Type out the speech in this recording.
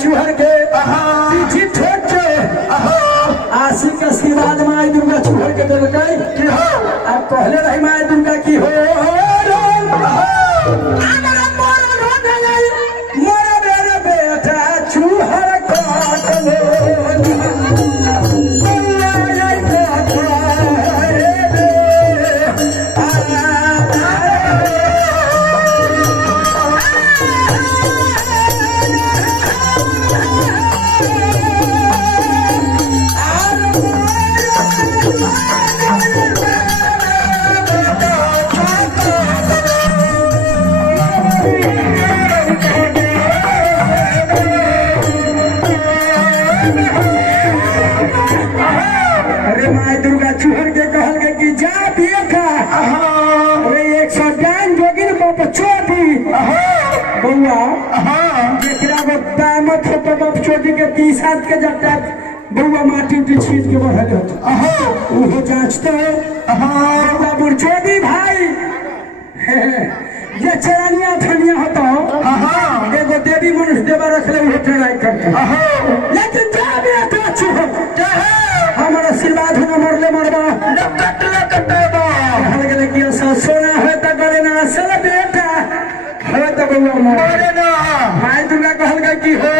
चूहर के पीठी ठोक के आशी के आशीर्वाद माई दुर्गा चूहर के देलक अब कहले रही माई दुर्गा की हो मोरा मेरे बेटा चूहर काटले अरे माई दुर्गा चूहर के कहल के कि जा देखा अरे 100 जोगिन बाप चोटी बउआ जेकरा दामत हो तो बाप चोटी के 30 हाथ के जट्टा बउआ माटी उटी छीट के बढ़ल होता वो जांचते बउआ बुरचोदी भाई ये चरनिया ठनिया होता एगो देवी मनुष्य देवा रखले वो ट्राई करते लेकिन जा बेटा चूहर हमारा आशीर्वाद न मरले मरबा न कटले कटेबा हल गेले कि सोना है त गले ना असल बेटा है त बउआ मरे ना माई दुर्गा कहल गई कि हो